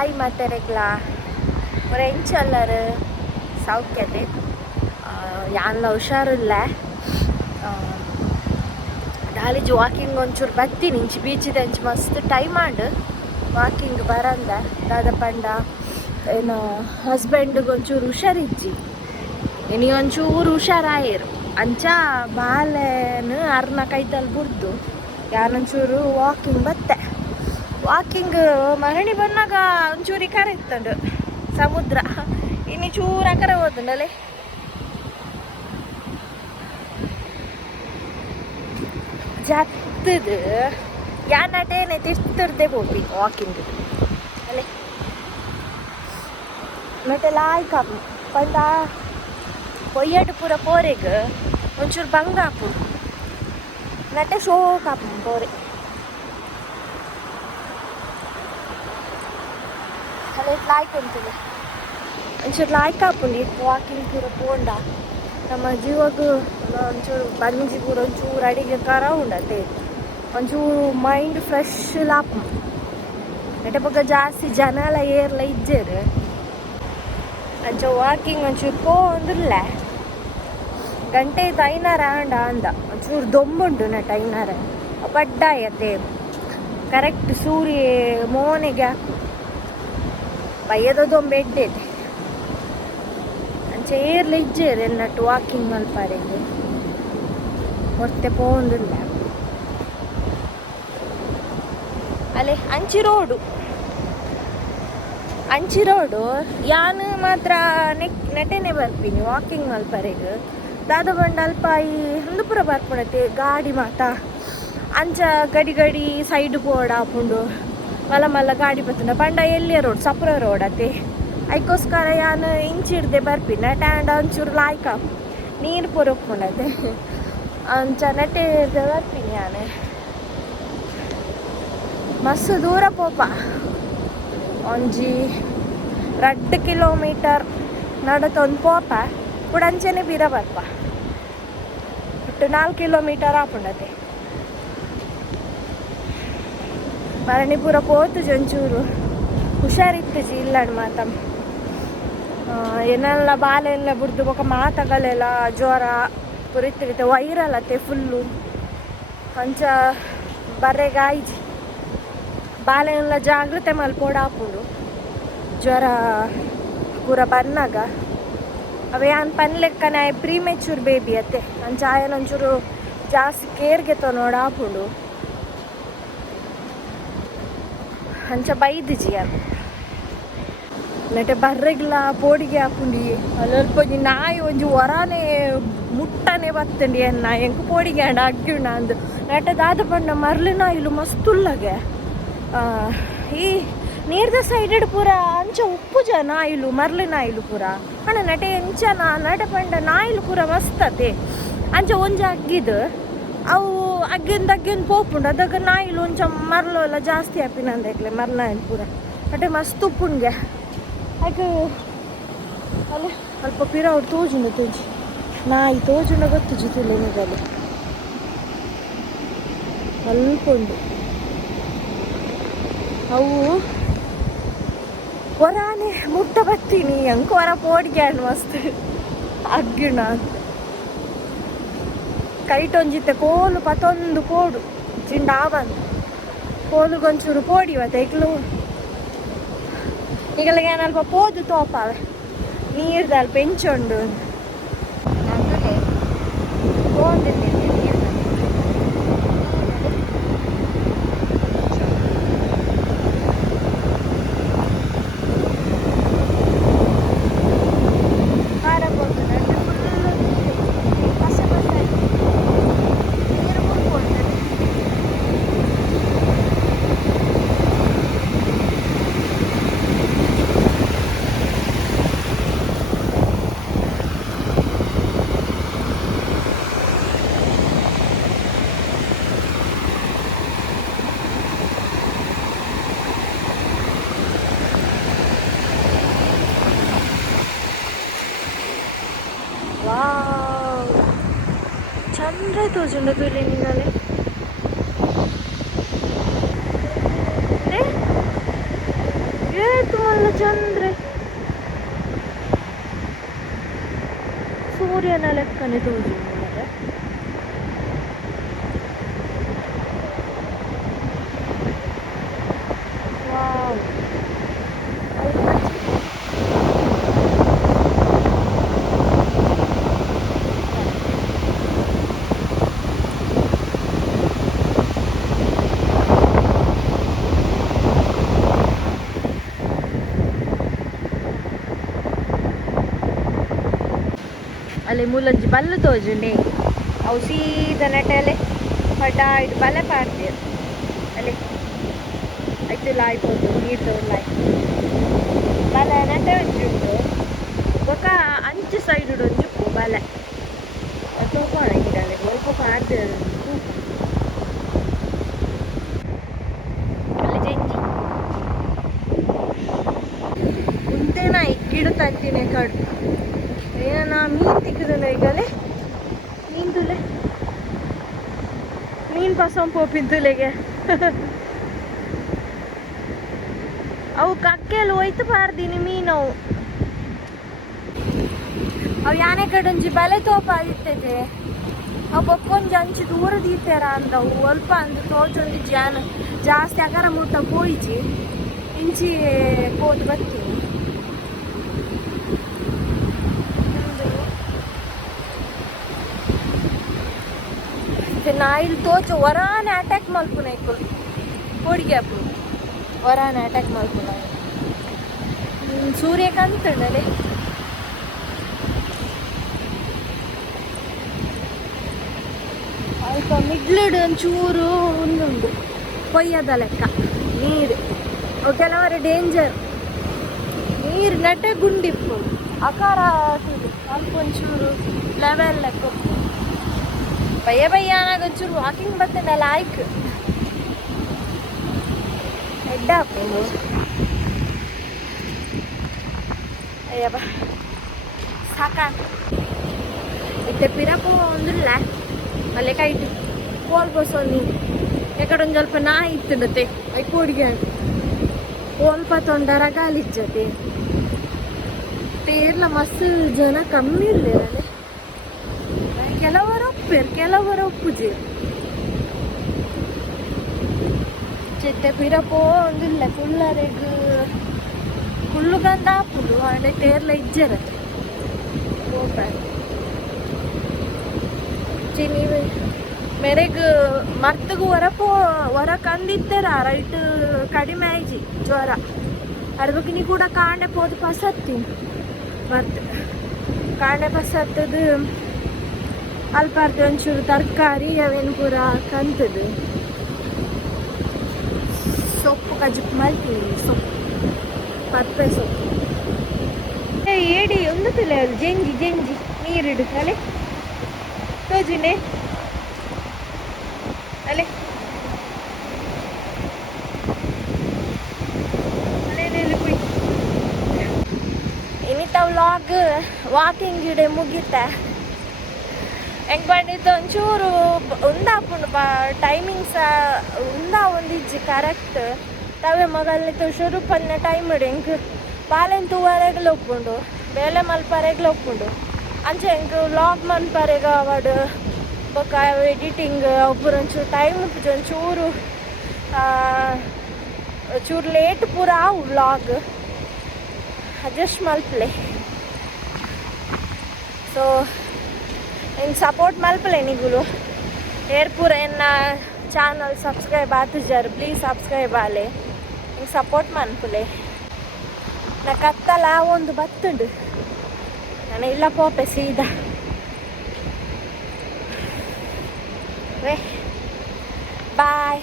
hi ಮಾತಾರೆಗ್ಲ ಎಂಚಲ್ಲರು ಸೌಖ್ಯತೆ ಯಾನ್ಲ ಹುಷಾರಿಲ್ಲ ಡಾಲಿಜ್ walking ಒಂಚೂರು ಬರ್ತೀನಿ ಇಂಚು ಬೀಚಿದಂಚು ಮಸ್ತ್ ಟೈಮ್ ಆಂಡ್ ವಾಕಿಂಗ್ ಬರಂದ ದಾದ ಪಂಡ ಏನು ಹಸ್ಬೆಂಡ್ಗೆ ಒಂಚೂರು ಹುಷಾರಿಜ್ಜಿ ಇನಿ ಒಂಚೂರು ಹುಷಾರಾಯಿರು ಅಂಚ ಬಾಲೆನು ಅರ್ನ ಕೈತಲ್ಲಿ ಬುರ್ದು ಯಾನೊಂಚೂರು ವಾಕಿಂಗ್ ಬತ್ತೆ ವಾಕಿಂಗ್ ಮರಣಿ ಬಂದಾಗ ಒಂಚೂರು ಕರೆ ಇತ್ತಂಡು ಸಮುದ್ರ ಇನ್ನು ಚೂರ ಕರೆ ಹೋದನಲ್ಲೇ ಜತ್ತದು ಯಾನಟೇನೆ ತಿರ್ತಿರ್ದೆ ಹೋಗಿ ವಾಕಿಂಗ್ ಅಲ್ಲೇ ಮತ್ತೆ ಲಾಯ್ಕ ಪಂಡ ಪೊಯ್ಯಡು ಪೂರ ಪೋರೆಗೆ ಒಂಚೂರು ಬಂಗಾಪು ನಟೆ ಶೋಕಾಪು ಪೋರೆ ಅಲ್ಲೇ ಲಾಯ್ಕ್ ಅಂತಿಲ್ಲ ಒಂಚೂರು ಲಾಯ್ಕ್ ಹಾಪುಂಡಿ ವಾಕಿಂಗ್ ಪೂರ ಪೋಂಡ ನಮ್ಮ ಜೀವಗೂ ಒಂಚೂರು ಬಂಜಿ ಪೂರ ಒಂಚೂರು ಅಡಿಗೆ ಖರ ಉಂಡತೆ ಒಂಚೂರು ಮೈಂಡ್ ಫ್ರೆಶ್ ಲಾಪು ನೆಟ್ಟ ಪಕ್ಕ ಜಾಸ್ತಿ ಜನ ಎಲ್ಲ ಏರ್ಲ ಇಜ್ಜೇರು ಅಂಚ ವಾಕಿಂಗ್ ಒಂಚೂರು ಪೋ ಅಂದ್ರಲ್ಲ ಗಂಟೆ ಐನಾರ ಅಂಡ ಅಂದ ಒಂಚೂರು ದೊಂಬುಂಟು ನಟ ಐನಾರ ಬಡ್ಡಾಯತೆ ಕರೆಕ್ಟ್ ಸೂರ್ಯ ಮೋನೆಗೆ ಹಾಕು ಬಯ್ಯದ ದೊಂಬೆಡ್ಡೈತೆ ಅಂಚೆ ಏರ್ಲ ಇಜ್ಜೇರು ಎನ್ನಟ್ಟು ವಾಕಿಂಗ್ ಮಲ್ಪಾರೆಗೆ ಹೊರ್ತೆ ಪೋಂದಿಲ್ಲ ಅಲ್ಲೇ ಅಂಚಿ ರೋಡು ಯಾನು ಮಾತ್ರ ನೆಟೆನೆ ಬರ್ತೀನಿ ವಾಕಿಂಗ್ ಮಲ್ಪರೆಗೆ ದಾದ ಬಂಡ ಅಲ್ಪ ಈ ಹಿಂದಪುರ ಬರ್ಪಡತ್ತೆ ಗಾಡಿ ಮಾತ ಅಂಚ ಗಡಿ ಸೈಡ್ ಬೋರ್ಡ್ ಹಾಕೊಂಡು ಮಲ್ಲ ಗಾಡಿ ಬರ್ತನ ಪಂಡ ಎಲ್ಲಿಯ ರೋಡ್ ಸಪ್ರ ರೋಡ್ ಅತ್ತೆ ಅದಕ್ಕೋಸ್ಕರ ಯಾನು ಇಂಚಿಡ್ದೆ ಬರ್ಪಿನ ಟ್ಯಾಂಡ ಒಂಚೂರು ಲಾಯ್ಕ ನೀರು ಪೊರೊಪ್ಪುಂಡತೆ ಅಂಚ ನೆಟ್ಟೆ ಬರ್ತೀನಿ ಯಾನು ಮಸ್ತ್ ದೂರ ಪೋಪ ಒಂಜಿ 2 ಕಿಲೋಮೀಟರ್ ನಡತೊಂದು ಪೋಪ ಕೂಡ ಅಂಚೆನೆ ಬೀರ ಬರ್ಪ ಒಟ್ಟು 4 ಕಿಲೋಮೀಟರ್ ಆಪುಂಡತೆ ಮರಣಿಪುರ ಪೋತು ಒಂಚೂರು ಹುಷಾರಿತ್ತು ಜಿ ಇಲ್ಲಣ್ಣ ಮಾತ ಏನೆಲ್ಲ ಬಾಲೆ ಎಲ್ಲ ಬುಡ್ದು ಬೊಕ ಮಾತಗಳೆಲ್ಲ ಜ್ವರ ಪುರಿತಿರುತ್ತೆ ವೈರಲ್ ಅತ್ತೆ ಫುಲ್ಲು ಅಂಚ ಬರ್ರೆಗಾಯ್ಜಿ ಬಾಲೆಲ್ಲ ಜಾಗ್ರತೆ ಮಲ್ಪೋಡು ಹಾಪುಂಡು ಜ್ವರ ಪೂರ ಬಂದಾಗ ಅವೇ ಅನ್ ಪನ್ಲೆಕ್ಕನೆ ಪ್ರೀಮೆಚೂರ್ ಬೇಬಿ ಅತ್ತೆ ಅಂಚ ಆಯನ ಒಂಚೂರು ಜಾಸ್ತಿ ಕೇರ್ಗೆ ತೊನೋಡು ಹಾಪುಂಡು ಅಂಚ ಬೈದಿಜಿ ಅದು ನೆಟ್ಟೆ ಬರ್ರೆಗ್ಲ ಪೋಡಿಗೆ ಹಾಪುಂಡಿ ಅಲ್ಲಲ್ಪ ನಾಯಿ ಒಂಜಿ ಹೊರನೇ ಮುಟ್ಟನೆ ಬತ್ತಂಡಿ ಅನ್ನ ಎಂಕು ಪೋಡಿಗೆ ಅಂಡ ಅಗ್ಗಿಂಡ ಅಂದು ನೆಟ್ಟೆ ದಾದ ಪಂಡ ಮರ್ಲಿನ ಇಲು ಮಸ್ತುಲ್ಲಗೆ ಈ ನೀರ್ದ ಸೈಡೆಡ್ ಪೂರ ಅಂಚ ಉಪ್ಪು ನಾಯಿಲು ಮರ್ಲಿನ ನಾಯಿಲು ಪೂರ ಅಣ್ಣ ನಟೆ ಎಂಚ ನಟ ಪಂಡ ನಾಯಿಲು ಪೂರ ಮಸ್ತತೆ ಅಂಚ ಒಂಜ ಅಗ್ಗಿದು ಅವು ಅಗ್ಗಿಂದ ಪೋಪುಂಡು ಅದಾಗ ನಾಯಿಲು ಒಂಚ ಮರ್ಲು ಎಲ್ಲ ಜಾಸ್ತಿ ಹಾಪಿನಂದಕ್ಲೆ ಮರ್ನಾಯಿಲು ಪೂರ ನಟೆ ಮಸ್ತ್ ಉಪ್ಪುಂಡ್ಗೆ ಹಾಗೆ ಅಲ್ಲಿ ಅಲ್ಪ ಪಿರ ಅವ್ರು ತೋಜುಂಡ ತೋಜಿ ನಾಯಿ ತೋಜುಂಡ ಗೊತ್ತು ಜಿತಿಲ್ಲ ನಿಗಲ್ಲಿ ಸ್ವಲ್ಪ ಉಂಡು ಅವು ಹೊರಾನೆ ಮುಟ್ಟ ಬರ್ತೀನಿ ಹೆಂಗೆ ಹೊರ ಪೋಡಿಗೆ ಹಣ್ಣು ಮಸ್ತ್ ಅಗ್ಗಿಣ ಕೈಟೊಂಜಿತ್ತೆ ಕೋಲು ಪತ್ತೊಂದು ಪೋಡು ಚಿಂಡ ಬಂದು ಕೋಲುಗೊಂಚೂರು ಪೋಡಿ ಇವತ್ತು ಈಗಲಿಗೆ ಏನಲ್ಪ ಪೋದು ತೋಪಾವೆ ನೀರ್ದಲ್ಲಿ ಪೆಂಚುಂಡು ಪೋದಿಲ್ಲ चंद्र तोजुंड तुले निघाले ये तो ಮಲ್ಲ ಚಂದ್ರೆ ಸೂರ್ಯನ ಲೆಕ್ಕನೆ ತೋಜು ವಾವ್ ಅಲ್ಲಿ ಮೂಲಂಜಿ ಬಲ್ಲು ತೋಜುಂಡೆ ಅವು ಸೀದ ನೆಟ್ಟಲೆ ಪಟ ಇಟ್ಟು ಬಲೆ ಪಾಡ್ತೀರ ಅಲ್ಲಿ ಆಯ್ತು ಲಾಯ್ಬೋದು ನೀರು ತೋರ್ಲಾಯ್ ಬಲೆ ನೆಟ್ಟೆ ಉಂಟು ಬೊಕ್ಕ ಅಂಚು ಸೈಡ್ ಒಂಜುಪ್ಪು ಬಲೆ ತೂಕೋಣ ಗಿಡಲೆ ಸ್ವಲ್ಪ ಪಾಡ್ದು ಅಲ್ಲಿ ಜೆಂಜಿ ಮುಂದೇನ ಗಿಡ ತಂತಿನೇ ಕಡು ಏನ ಮೀನು ತಿಕ್ಕದಲ್ಲ ಈಗಲೇ ಮೀನು ತುಲೆ ಮೀನು ಪಸಂದ್ ಪೋಪಿನ ತುಲೆಗೆ ಅವು ಕಕ್ಕೆಲ್ಲ ಹೋಯ್ತು ಪಾರ್ದೀನಿ ಮೀನು ಅವು ಯಾನೆ ಕಡೊಂಜಿ ಬಲೆ ತೋಪಾದಿತ್ತೈತೆ ಅವು ಬೊಕ್ಕೊಂಜಿ ಅಂಚು ದೂರದ ಇತ್ತಾರ ಅಂದವು ಅಲ್ಪ ಅಂದು ತೋಚೊಂದು ಜಾಸ್ತಿ ಅಕರ ಮುಟ್ಟ ಪೋಯಿಜಿ ಇಂಚಿ ಪೋದು ಬರ್ತೀನಿ ನಾ ಇಲ್ಲಿ ತೋಚು ಹೊರಾನೆ ಅಟ್ಯಾಕ್ ಮಲ್ಪುನ ಇಕ್ಕೊಳು ಹೋಡಿಗೆ ಅಪ್ಪು ಹೊರಾನೆ ಅಟ್ಯಾಕ್ ಮಲ್ಪುನ ಸೂರ್ಯಕಾಂತಣ್ಣಲೆ ಅಲ್ಪ ಮಿಡ್ಲಿಡು ಒಂಚೂರು ಒಂದುಂಡು ಕೊಯ್ಯದ ಲೆಕ್ಕ ನೀರು ಅವು ಕೆಲವರ ಡೇಂಜರ್ ನೀರು ನೆಟ್ಟೆ ಗುಂಡಿಪ್ಪು ಅಕಾರ ಅಲ್ಪ ಒಂಚೂರು ಲೆವೆಲ್ ಲೆಕ್ಕ ಭಯ ನಾಗ ಒಂಚೂರು ವಾಕಿಂಗ್ ಬರ್ತೇನೆ ಲಾಯ್ಕ್ ಎಡ್ಡ ಅಯ್ಯಬ್ಬ ಸಾಕ ಇತ್ತೆ ಪಿರಪು ಒಂದಿಲ್ಲ ಅಲ್ಲೇ ಕೈಟು ಕೋಲ್ ಬಸೋನಿ ಎಕಡೆ ಒಂದು ಸ್ವಲ್ಪ ನಾ ಇತ್ತುಂಡತೆ ಐ ಕೋಡಿಗೆ ಕೋಲ್ಪ ತೊಂಡರ ಗಾಲಿಚ್ಚತೆ ತೇರ್ಲ ಮಸ್ತ್ ಜನ ಕಮ್ಮಿ ಇರ್ಲಿರಲ್ಲೇ ಕೆಲವರು ಕೆಲವರು ಒಪ್ಪುಜಿ ಚೆತ್ತೆ ಪಿರಪೋ ಒಂದಿಲ್ಲ ಕುಳ್ಳರೆಗ್ ಕುಳ್ಳುಗಂದ ಹಾಪುಡು ಅಂಡೆ ತೇರ್ಲ ಇಜ್ಜರ ನೀವು ಮೆರೆಗ್ ಮರ್ತಗು ಹೊರ ಕಂದಿತ್ತಾರ ರೈಟ್ ಕಡಿಮೆ ಆಯ್ಜಿ ಜ್ವರ ಅರ್ಬಕಿನಿ ಕೂಡ ಕಾಂಡೆ ಪೋದು ಪಸತ್ತಿ ಮರ್ತ ಕಾಂಡೆ ಪಸತ್ತದು ಅಲ್ಪಾರ್ದು ಒಂಚೂರು ತರಕಾರಿ ಅವೇನು ಪೂರ ಕಂತದು ಸೊಪ್ಪು ಕಜುಪ್ಪು ಮಾಡ್ತೀನಿ ಸೊಪ್ಪು ಪಪ್ಪೆ ಸೊಪ್ಪು ಏಡಿ ಒಂದು ತಿಳಿ ಅದು ಜೆಂಜಿ ನೀರಿಡು ಅಲೆ ತೋಜುಂಡೆ ಅಲೆ ಇನ್ನಿತ ವ್ಲಾಗ್ ವಾಕಿಂಗ್ ಗಿಡ ಮುಗಿತ ಹೆಂಗೆ ಬಂದಿತ್ತು ಒಂಚೂರು ಉಂದಾಪುಂಡು ಟೈಮಿಂಗ್ಸ ಒಂದಿಜ್ಜಿ ಕರೆಕ್ಟ್ ತವೆ ಮಗಲಿತ್ತು ಶುರು ಪನ್ನ ಟೈಮ್ ಇಡು ಹೆಂಗೆ ಬಾಲೆನ್ ತೂವರೆಗ್ಲು ಒಪ್ಪುಂಡು ಬೇಲೆ ಮಲ್ಪರೆಗ್ಲು ಒಪ್ಪುಂಡು ಅಂಚೆ ಹೆಂಗೆ ವ್ಲಾಗ್ ಮಲ್ಪರೆಗ ಅವಡು ಬೊಕ್ಕ ಎಡಿಟಿಂಗ್ ಒಬ್ಬರು ಒಂಚೂರು ಟೈಮ್ ಒಂಚೂರು ಚೂರು ಲೇಟ್ ಪೂರ ಆವು ವ್ಲಾಗ್ ಅಡ್ಜಸ್ಟ್ ಮಲ್ಪಲೆ ಸೊ ಹಿಂಗೆ ಸಪೋರ್ಟ್ ಮಲ್ಪಲೆ ನಿಗುಲು ಏರ್ಪೂರ ಎನ್ನ ಚಾನಲ್ ಸಬ್ಸ್ಕ್ರೈಬ್ ಆತುಜಾರು ಪ್ಲೀಸ್ ಸಬ್ಸ್ಕ್ರೈಬ್ ಆಲೆ ಹಿಂಗೆ ಸಪೋರ್ಟ್ ಮನ್ಪುಲೆ ನಾ ಕತ್ತಲ ಒಂದು ಬತ್ತುಂಡು ನಾನು ಇಲ್ಲ ಪೋಪೆ ಸೀದಾ ಬಾಯ್